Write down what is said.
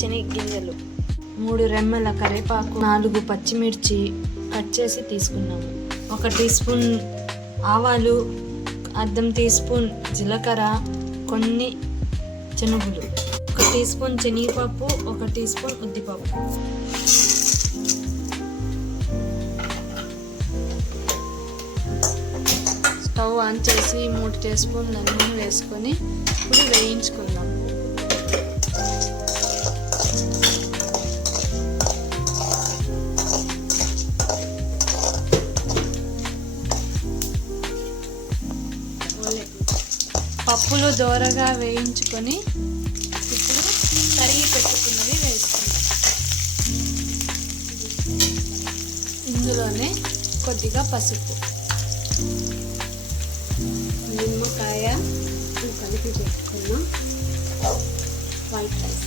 శనగగింజలు, 3 రెమ్మల కరివేపాకు, 4 పచ్చిమిర్చి కట్ చేసి తీసుకున్నాము. 1 టీ స్పూన్ ఆవాలు, అర్ధం టీ స్పూన్ జీలకర్ర, కొన్ని శనగలు, 1 టీ స్పూన్ శనగపప్పు, 1 టీ స్పూన్ ఉద్దిపప్పు. స్టవ్ ఆన్ చేసి 3 టీ స్పూన్ల నూనె వేసుకొని ఇప్పుడు వేయించుకుందాం. పప్పులు దోరగా వేయించుకొని ఇప్పుడు తరిగి పెట్టుకున్నవి వేసుకుందాం. ఇందులోనే కొద్దిగా పసుపు, నిమ్మకాయ కలిపి పెట్టుకున్నాం వైట్ రైస్.